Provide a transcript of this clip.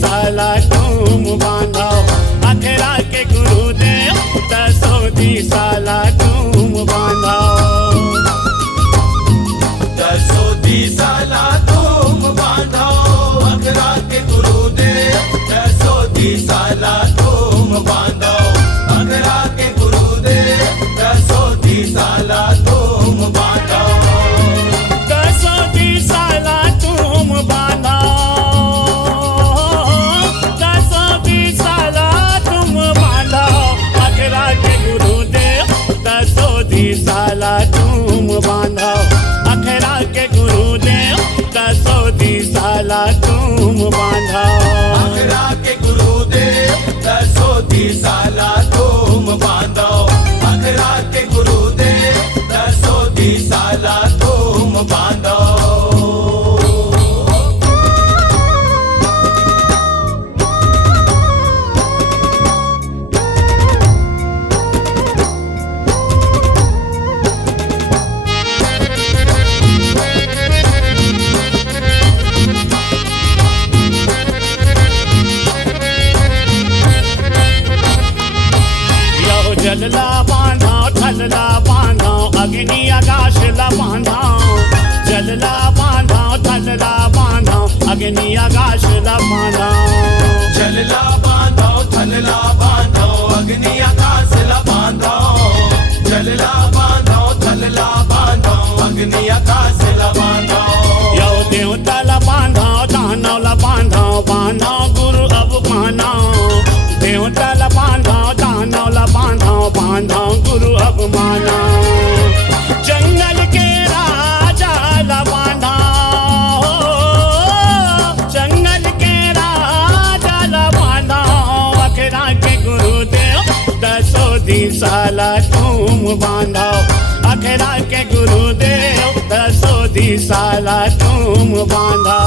साला तुम बांधो अखरा के गुरुदेव दसों साला तुम बांधो दसों साला तुम बांधो अखरा के गुरुदेव दसों साला तुम बांधो अखरा के गुरुदेव दसों साला तुम बांधो दसों साला तुम बांधो दसों साला तुम बांधो अखरा के गुरुदेव दसों साला तुम बांधो अखरा के गुरुदेव दसों साला तुम बांधो अखरा के गुरुदेव दसों साला तुम बांधो अखरा के गुरुदेव दसों साला तुम बांधो जलला बांधा थलला बांधा अग्नि आकाश ला बांधा जलला बांधा थलला बांधा अग्नि आकाश ला बांधा जलला बांधो थलला बांधो अग्नि आकाश ला बांधो जलला बांधो थलला बांधो अग्नि आकाश ला बांधो यो देवता ला बांधा दानव ला बांधा बांधा गुरु अब माना देवता ला बांधा दानव ला बांधा बांधा गुरु अब माना जंगल के राजा ला बांधा जंगल के राजा ला बांधा अखरा के गुरुदेव दसों साला तुम बांधो अखरा के गुरुदेव दसों साला तुम बांधो